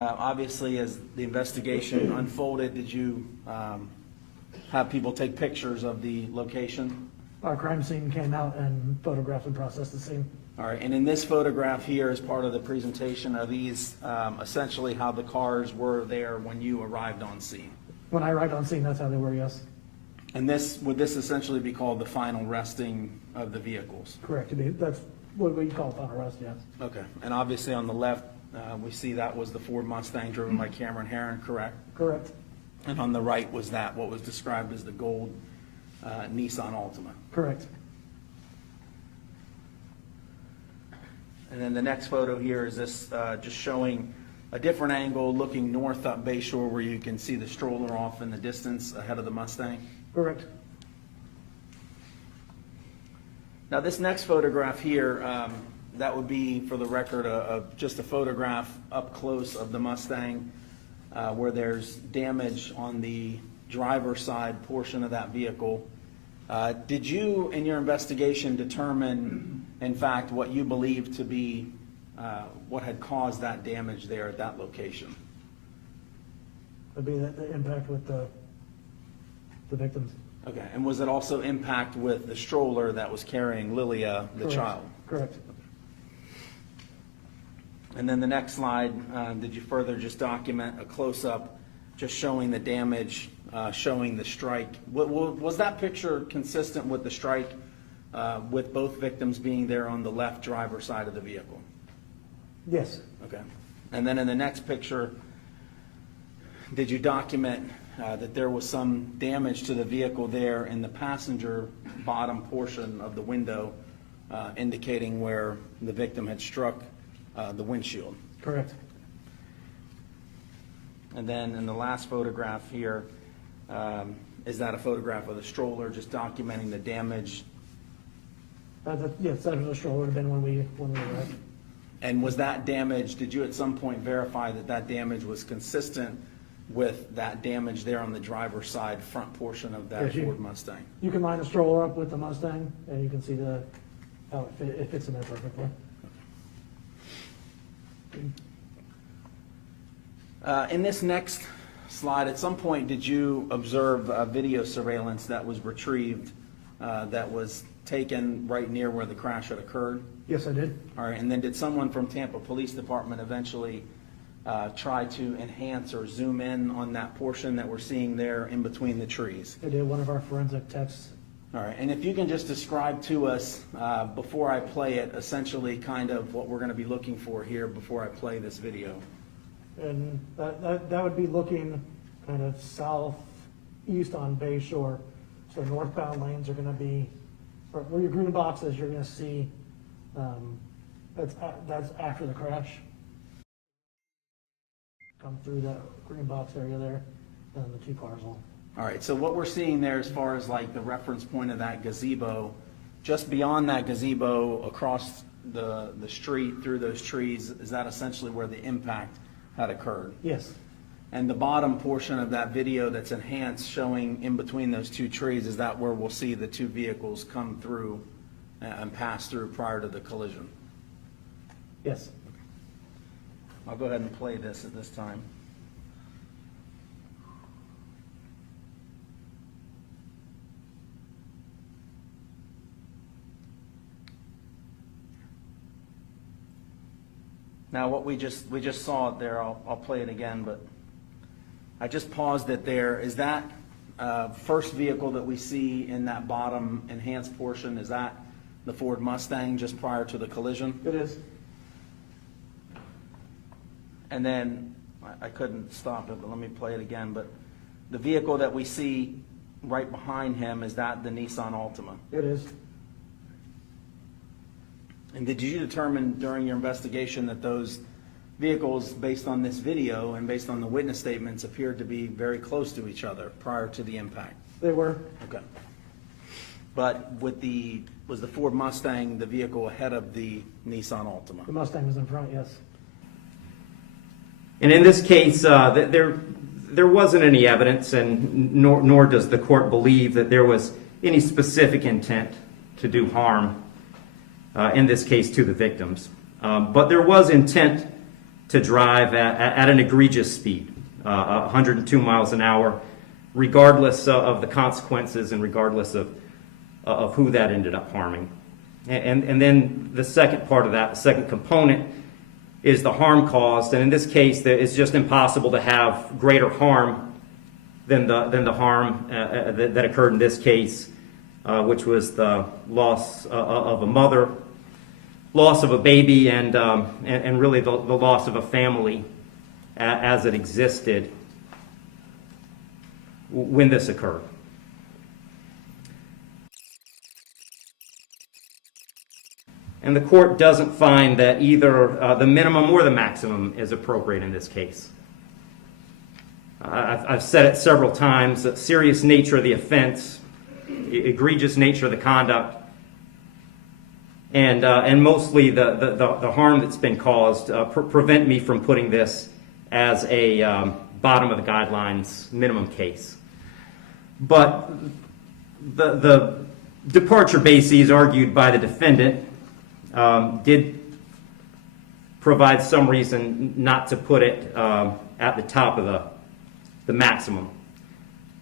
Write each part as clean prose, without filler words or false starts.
Obviously, as the investigation unfolded, did you have people take pictures of the location? Our crime scene came out and photographed and processed the scene. All right, and in this photograph here, as part of the presentation, are these essentially how the cars were there when you arrived on scene? When I arrived on scene, that's how they were, yes. And would this essentially be called the final resting of the vehicles? Correct. That's what we call final rest, yes. Okay, and obviously on the left, we see that was the Ford Mustang driven by Cameron Heron, correct? Correct. And on the right was that, what was described as the gold Nissan Altima. Correct. And then the next photo here is this just showing a different angle looking north up Bayshore where you can see the stroller off in the distance ahead of the Mustang. Correct. Now this next photograph here, that would be, for the record, just a photograph up close of the Mustang where there's damage on the driver's side portion of that vehicle. Did you, in your investigation, determine, in fact, what you believe to be what had caused that damage there at that location? Would be the impact with the victims. Okay, and was it also impact with the stroller that was carrying Lilia, the Correct. child? Correct. And then the next slide, did you further just document a close-up just showing the damage, showing the strike? Was that picture consistent with the strike with both victims being there on the left driver's side of the vehicle? Yes. Okay. And then in the next picture, did you document that there was some damage to the vehicle there in the passenger bottom portion of the window, indicating where the victim had struck the windshield? Correct. And then in the last photograph here, is that a photograph of the stroller, just documenting the damage? Yes, that was a stroller would have been when we arrived. And was that damage, did you at some point verify that that damage was consistent with that damage there on the driver's side front portion of that Ford Mustang? You can line the stroller up with the Mustang, and you can see how it fits in there perfectly. In this next slide, at some point, did you observe video surveillance that was retrieved that was taken right near where the crash had occurred? Yes, I did. All right, and then did someone from Tampa Police Department eventually try to enhance or zoom in on that portion that we're seeing there in between the trees? I did. One of our forensic techs. All right, and if you can just describe to us, before I play it, essentially kind of what we're going to be looking for here before I play this video. And that would be looking kind of southeast on Bayshore. So northbound lanes are going to be, where your green boxes, you're going to see, that's after the crash. Come through that green box area there, and the two cars will. All right, so what we're seeing there as far as like the reference point of that gazebo, just beyond that gazebo across the street through those trees, is that essentially where the impact had occurred? Yes. And the bottom portion of that video that's enhanced showing in between those two trees, is that where we'll see the two vehicles come through and pass through prior to the collision? Yes. I'll go ahead and play this at this time. Now what we just saw it there, I'll play it again, but I just paused it there. Is that first vehicle that we see in that bottom enhanced portion, is that the Ford Mustang just prior to the collision? It is. And then, I couldn't stop it, but let me play it again, but the vehicle that we see right behind him, is that the Nissan Altima? It is. And did you determine during your investigation that those vehicles, based on this video and based on the witness statements, appeared to be very close to each other prior to the impact? They were. Okay. But was the Ford Mustang the vehicle ahead of the Nissan Altima? The Mustang was in front, yes. And in this case, there wasn't any evidence, and nor does the court believe that there was any specific intent to do harm, in this case, to the victims. But there was intent to drive at an egregious speed, 102 miles an hour, regardless of the consequences and regardless of who that ended up harming. And then the second part of that, the second component, is the harm caused. And in this case, it's just impossible to have greater harm than the harm that occurred in this case, which was the loss of a mother, loss of a baby, and really the loss of a family as it existed when this occurred. And the court doesn't find that either the minimum or the maximum is appropriate in this case. I've said it several times, the serious nature of the offense, egregious nature of the conduct, and mostly the harm that's been caused prevent me from putting this as a bottom of the guidelines minimum case. But the departure bases argued by the defendant did provide some reason not to put it at the top of the maximum.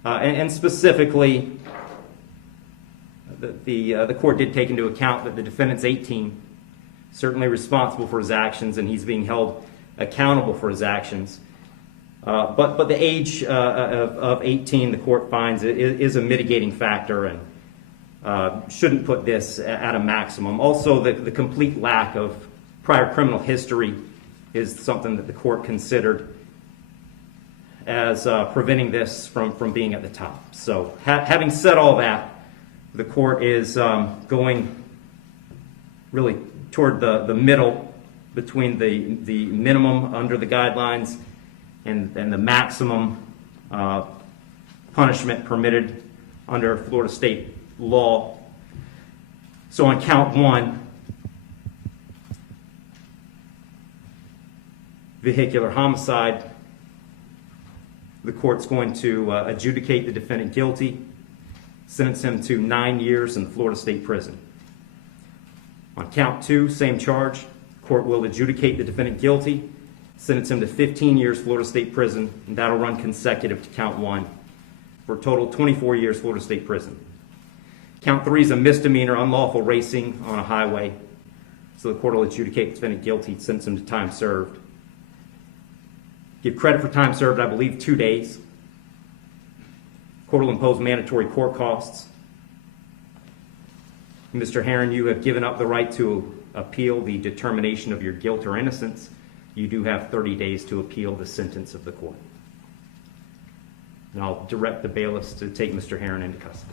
And specifically, the court did take into account that the defendant's 18, certainly responsible for his actions, and he's being held accountable for his actions. But the age of 18, the court finds, is a mitigating factor and shouldn't put this at a maximum. Also, the complete lack of prior criminal history is something that the court considered as preventing this from being at the top. So having said all that, the court is going really toward the middle between the minimum under the guidelines and the maximum punishment permitted under Florida state law. So on count one, vehicular homicide, the court's going to adjudicate the defendant guilty, sentence him to 9 years in the Florida State Prison. On count two, same charge, the court will adjudicate the defendant guilty, sentence him to 15 years Florida State Prison, and that'll run consecutive to count one for a total of 24 years Florida State Prison. Count three is a misdemeanor, unlawful racing on a highway, so the court will adjudicate the defendant guilty, sentence him to time served. Give credit for time served, I believe, 2 days. Court will impose mandatory court costs. Mr. Heron, you have given up the right to appeal the determination of your guilt or innocence. You do have 30 days to appeal the sentence of the court. And I'll direct the bailiffs to take Mr. Heron into custody.